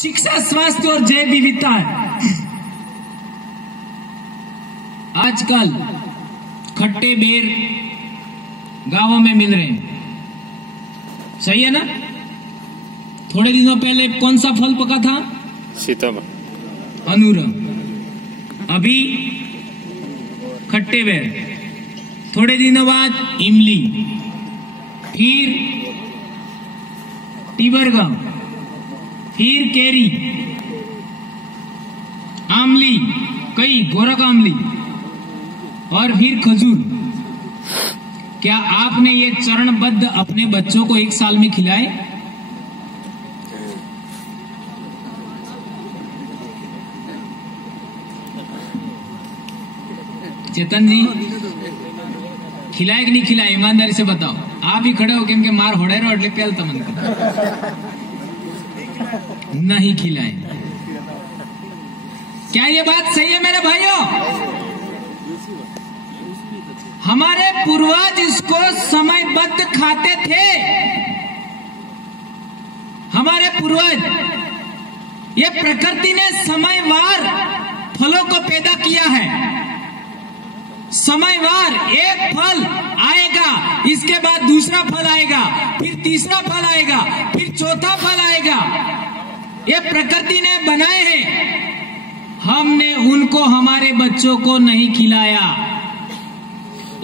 शिक्षा, स्वास्थ्य और जैव विविधता है। आजकल खट्टे बेर गांवों में मिल रहे हैं, सही है ना? थोड़े दिनों पहले कौन सा फल पका था? सीताफल, अनूरा। अभी खट्टे बेर, थोड़े दिनों बाद इमली, फिर टिबरगम, फिर केरी, आमली, कई गोरख आमली और फिर खजूर। क्या आपने ये चरणबद्ध अपने बच्चों को एक साल में खिलाए? चेतन जी, खिलाए कि नहीं खिलाए? ईमानदारी से बताओ। आप ही खड़े हो केम के मार होड़े रोड ले पेल तमन नहीं खिलाए। क्या ये बात सही है मेरे भाइयों? हमारे पूर्वज इसको समयबद्ध खाते थे। हमारे पूर्वज, ये प्रकृति ने समयवार फलों को पैदा किया है। समयवार एक फल आएगा, इसके बाद दूसरा फल आएगा, फिर तीसरा फल आएगा, फिर चौथा फल आएगा। ये प्रकृति ने बनाए हैं। हमने उनको हमारे बच्चों को नहीं खिलाया।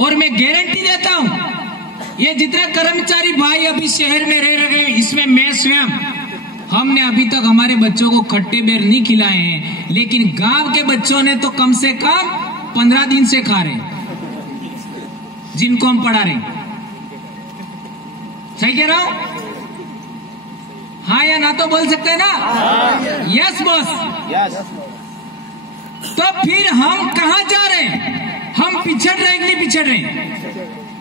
और मैं गारंटी देता हूं, ये जितने कर्मचारी भाई अभी शहर में रह रहे हैं, इसमें मैं स्वयं, हमने अभी तक हमारे बच्चों को खट्टे बेर नहीं खिलाए हैं। लेकिन गांव के बच्चों ने तो कम से कम 15 दिन से खा रहे, जिनको हम पढ़ा रहे। सही कह रहा हूं? हाँ या ना तो बोल सकते हैं ना? Yes boss. तो फिर हम कहां जा रहे हैं? हम पिछड़ रहे कि नहीं पिछड़ रहे?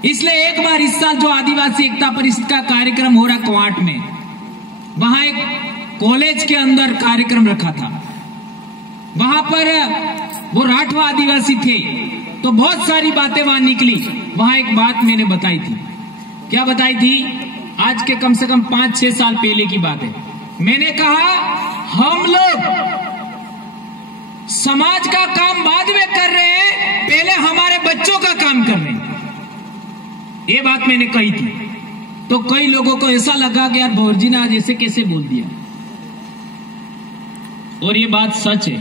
इसलिए एक बार इस साल जो आदिवासी एकता परिषद का कार्यक्रम हो रहा क्वाट में, वहां एक कॉलेज के अंदर कार्यक्रम रखा था। वहां पर वो राठवा आदिवासी थे, तो बहुत सारी बातें वहां निकली। वहां एक बात मैंने बताई थी। क्या बताई थी? आज के कम से कम 5-6 साल पहले की बात है। मैंने कहा हम लोग समाज का काम बाद में कर रहे हैं, पहले हमारे बच्चों का काम कर रहे हैं। ये बात मैंने कही थी। तो कई लोगों को ऐसा लगा कि यार भौरजी ने आज ऐसे कैसे बोल दिया। और ये बात सच है,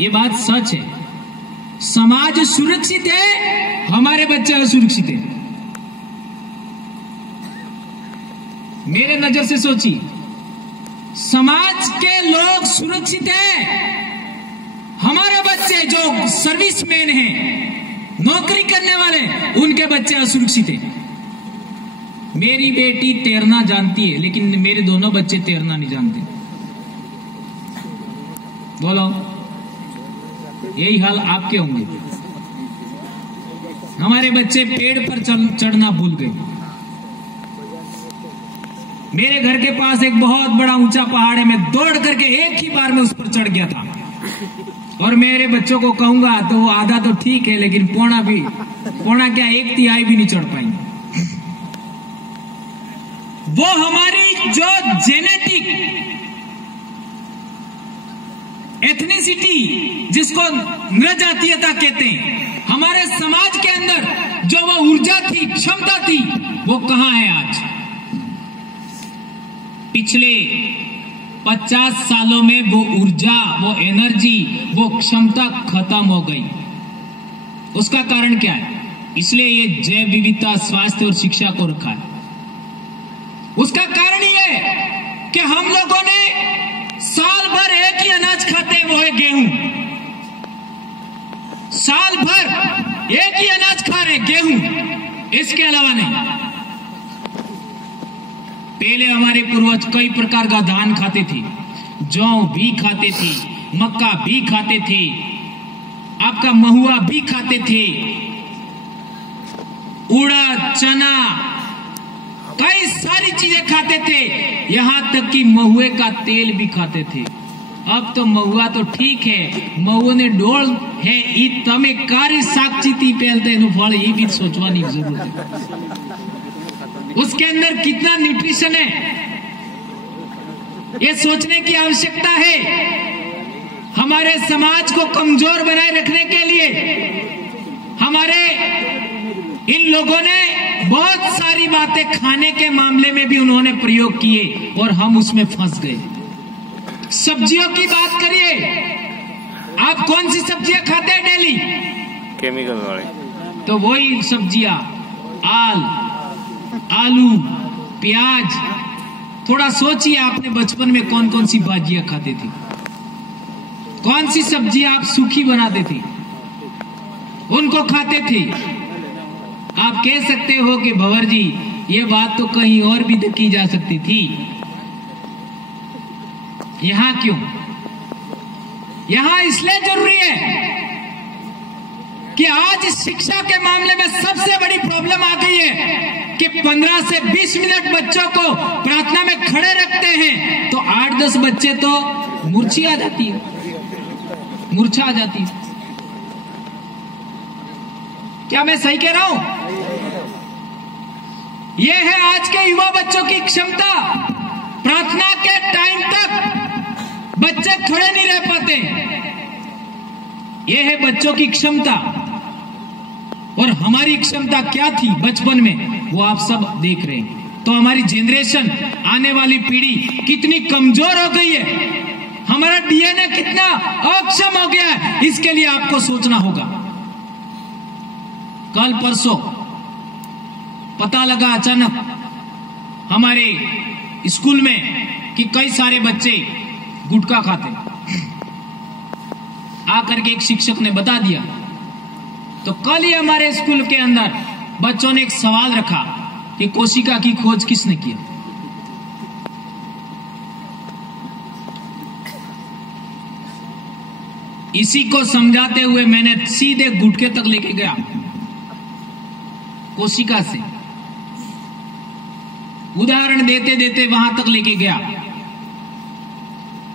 ये बात सच है। समाज सुरक्षित है, हमारे बच्चे असुरक्षित है। मेरे नजर से सोचिए, समाज के लोग सुरक्षित हैं, हमारे बच्चे जो सर्विसमैन हैं, नौकरी करने वाले, उनके बच्चे असुरक्षित हैं। मेरी बेटी तैरना जानती है, लेकिन मेरे दोनों बच्चे तैरना नहीं जानते। बोलो, यही हाल आपके होंगे। हमारे बच्चे पेड़ पर चढ़ना भूल गए। मेरे घर के पास एक बहुत बड़ा ऊंचा पहाड़ है, मैं दौड़ करके एक ही बार में उस पर चढ़ गया था। और मेरे बच्चों को कहूंगा तो वो आधा तो ठीक है, लेकिन पौना क्या 1/3 भी नहीं चढ़ पाएंगे। वो हमारी जो जेनेटिक एथनिसिटी, जिसको नृजातीयता कहते हैं, हमारे समाज के अंदर जो वो ऊर्जा थी, क्षमता थी, वो कहां है आज? पिछले 50 सालों में वो ऊर्जा, वो एनर्जी, वो क्षमता खत्म हो गई। उसका कारण क्या है? इसलिए ये जैव विविधता, स्वास्थ्य और शिक्षा को रखा है। उसका कारण ये है कि हम लोगों ने साल भर एक ही अनाज खाते हैं, वो है गेहूं। साल भर एक ही अनाज खा रहे, गेहूं, इसके अलावा नहीं। पहले हमारे पूर्वज कई प्रकार का धान खाते थे, जौ भी खाते थे, मक्का भी खाते थे, आपका महुआ भी खाते थे, उड़द, चना, कई सारी चीजें खाते थे, यहां तक कि महुए का तेल भी खाते थे। अब तो महुआ तो ठीक है, महुआ ने डोल है, ई तमे कारी साक्षी पहलते फल, ये भी सोचवानी जरूरत है। उसके अंदर कितना न्यूट्रिशन है। ये सोचने की आवश्यकता है, हमारे समाज को कमजोर बनाए रखने के लिए हमारे इन लोगों ने बहुत सारी बातें खाने के मामले में भी उन्होंने प्रयोग किए और हम उसमें फंस गए। सब्जियों की बात करिए, आप कौन सी सब्जियां खाते हैं डेली? केमिकल वाले। तो वही सब्जियां, आलू, प्याज। थोड़ा सोचिए आपने बचपन में कौन कौन सी भाजियां खाते थे, कौन सी सब्जियां आप सूखी बनाते थे, उनको खाते थे। आप कह सकते हो कि भंवर जी ये बात तो कहीं और भी की जा सकती थी, यहां क्यों? यहां इसलिए जरूरी है कि आज शिक्षा के मामले में सबसे बड़ी प्रॉब्लम आ गई है कि 15 से 20 मिनट बच्चों को प्रार्थना में खड़े रखते हैं तो 8-10 बच्चे तो मूर्छा आ जाती है। क्या मैं सही कह रहा हूं? यह है आज के युवा बच्चों की क्षमता। प्रार्थना के टाइम तक बच्चे खड़े नहीं रह पाते। यह है बच्चों की क्षमता। और हमारी क्षमता क्या थी बचपन में, वो आप सब देख रहे हैं। तो हमारी जनरेशन, आने वाली पीढ़ी कितनी कमजोर हो गई है, हमारा डीएनए कितना अक्षम हो गया है, इसके लिए आपको सोचना होगा। कल परसों पता लगा अचानक हमारे स्कूल में कि कई सारे बच्चे गुटखा खाते। आकर के एक शिक्षक ने बता दिया। तो कल ही हमारे स्कूल के अंदर बच्चों ने एक सवाल रखा कि कोशिका की खोज किसने किया। इसी को समझाते हुए मैंने सीधे गुटखे तक लेके गया, कोशिका से उदाहरण देते देते वहां तक लेके गया।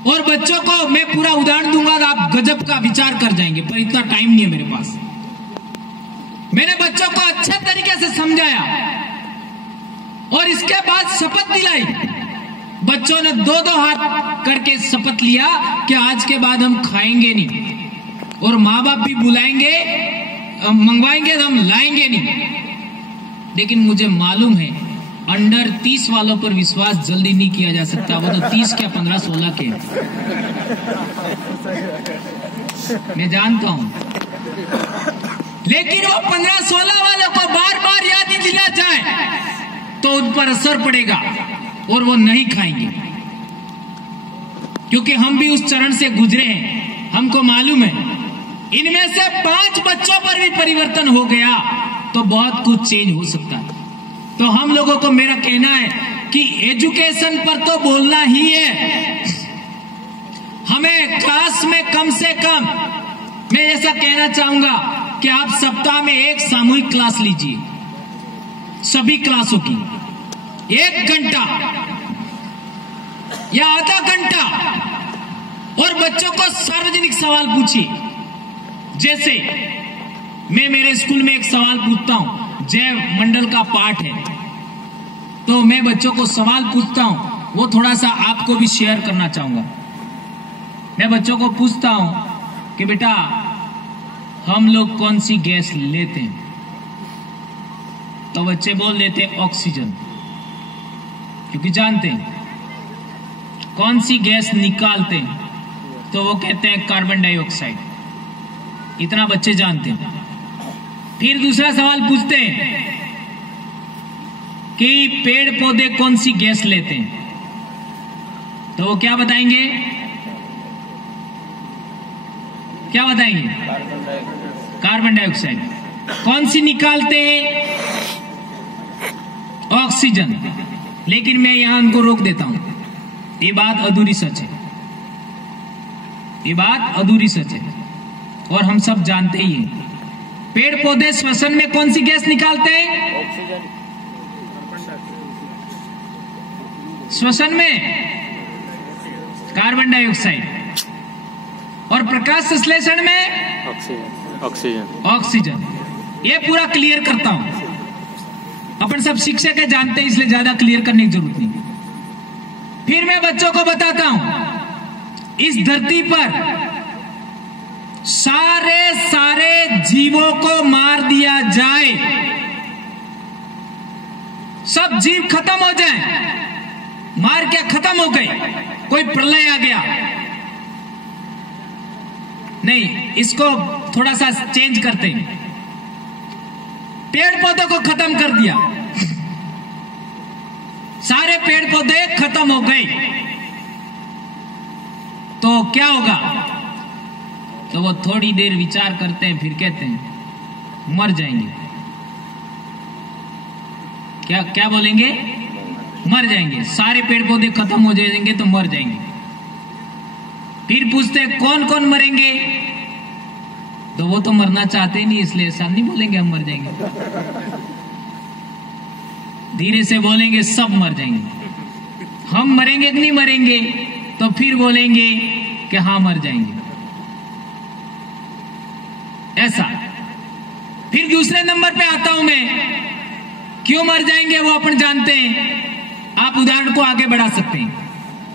और बच्चों को मैं पूरा उदाहरण दूंगा तो आप गजब का विचार कर जाएंगे, पर इतना टाइम नहीं है मेरे पास। मैंने बच्चों को अच्छे तरीके से समझाया और इसके बाद शपथ दिलाई। बच्चों ने 2-2 हाथ करके शपथ लिया कि आज के बाद हम खाएंगे नहीं, और माँ बाप भी बुलाएंगे, मंगवाएंगे तो हम लाएंगे नहीं। लेकिन मुझे मालूम है अंडर 30 वालों पर विश्वास जल्दी नहीं किया जा सकता। वो तो 30 क्या 15-16 के, मैं जानता हूं। लेकिन वो 15-16 वालों को बार बार याद दिला जाए तो उन पर असर पड़ेगा और वो नहीं खाएंगे, क्योंकि हम भी उस चरण से गुजरे हैं। हमको मालूम है इनमें से 5 बच्चों पर भी परिवर्तन हो गया तो बहुत कुछ चेंज हो सकता है। तो हम लोगों को मेरा कहना है कि एजुकेशन पर तो बोलना ही है। हमें क्लास में कम से कम, मैं ऐसा कहना चाहूंगा कि आप सप्ताह में एक सामूहिक क्लास लीजिए, सभी क्लासों की 1 घंटा या आधा घंटा, और बच्चों को सार्वजनिक सवाल पूछिए। जैसे मैं मेरे स्कूल में एक सवाल पूछता हूं, जैव मंडल का पाठ है, तो मैं बच्चों को सवाल पूछता हूं, वो थोड़ा सा आपको भी शेयर करना चाहूंगा। मैं बच्चों को पूछता हूं कि बेटा हम लोग कौन सी गैस लेते हैं, तो बच्चे बोल देते हैं ऑक्सीजन, क्योंकि जानते हैं। कौन सी गैस निकालते हैं, तो वो कहते हैं कार्बन डाइऑक्साइड। इतना बच्चे जानते हैं। फिर दूसरा सवाल पूछते हैं कि पेड़ पौधे कौन सी गैस लेते हैं, तो वो क्या बताएंगे? क्या बताएंगे? Carbon dioxide. कौन सी निकालते हैं? ऑक्सीजन। लेकिन मैं यहां उनको रोक देता हूं, ये बात अधूरी सच है, ये बात अधूरी सच है, और हम सब जानते ही हैं। पेड़ पौधे श्वसन में कौन सी गैस निकालते हैं? ऑक्सीजन। श्वसन में कार्बन डाइऑक्साइड, और प्रकाश संश्लेषण में ऑक्सीजन। ऑक्सीजन। ये पूरा क्लियर करता हूं, अपन सब शिक्षक है, जानते हैं, इसलिए ज्यादा क्लियर करने की जरूरत नहीं। फिर मैं बच्चों को बताता हूं, इस धरती पर सारे जीवों को मार दिया जाए, सब जीव खत्म हो जाए, मार क्या खत्म हो गए, कोई प्रलय आ गया, नहीं, इसको थोड़ा सा चेंज करते हैं, पेड़ पौधों को खत्म कर दिया, सारे पेड़ पौधे खत्म हो गए, तो क्या होगा? तो वो थोड़ी देर विचार करते हैं, फिर कहते हैं मर जाएंगे। क्या क्या बोलेंगे? मर जाएंगे, सारे पेड़ पौधे खत्म हो जाएंगे तो मर जाएंगे। फिर पूछते हैं कौन कौन मरेंगे? तो वो तो मरना चाहते नहीं, इसलिए ऐसा नहीं बोलेंगे हम मर जाएंगे, धीरे से बोलेंगे सब मर जाएंगे। हम मरेंगे कि नहीं मरेंगे? तो फिर बोलेंगे कि हाँ मर जाएंगे, ऐसा। फिर दूसरे नंबर पे आता हूं मैं, क्यों मर जाएंगे वो अपन जानते हैं, आप उदाहरण को आगे बढ़ा सकते हैं,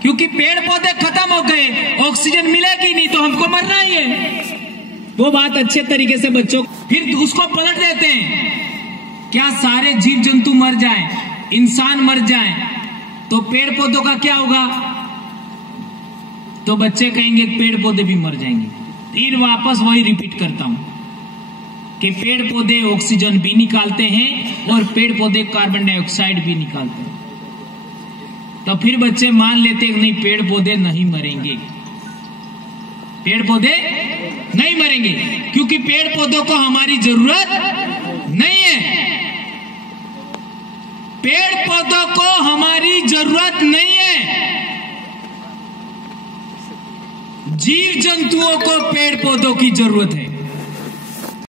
क्योंकि पेड़ पौधे खत्म हो गए, ऑक्सीजन मिलेगी नहीं तो हमको मरना ही है। वो बात अच्छे तरीके से बच्चों, फिर उसको पलट देते हैं, क्या सारे जीव जंतु मर जाएं, इंसान मर जाएं, तो पेड़ पौधों का क्या होगा? तो बच्चे कहेंगे पेड़ पौधे भी मर जाएंगे। फिर वापस वही रिपीट करता हूं कि पेड़ पौधे ऑक्सीजन भी निकालते हैं और पेड़ पौधे कार्बन डाइऑक्साइड भी निकालते हैं। तो फिर बच्चे मान लेते हैं नहीं, पेड़ पौधे नहीं मरेंगे, पेड़ पौधे नहीं मरेंगे, क्योंकि पेड़ पौधों को हमारी जरूरत नहीं है, पेड़ पौधों को हमारी जरूरत नहीं है, जीव जंतुओं को पेड़ पौधों की जरूरत है।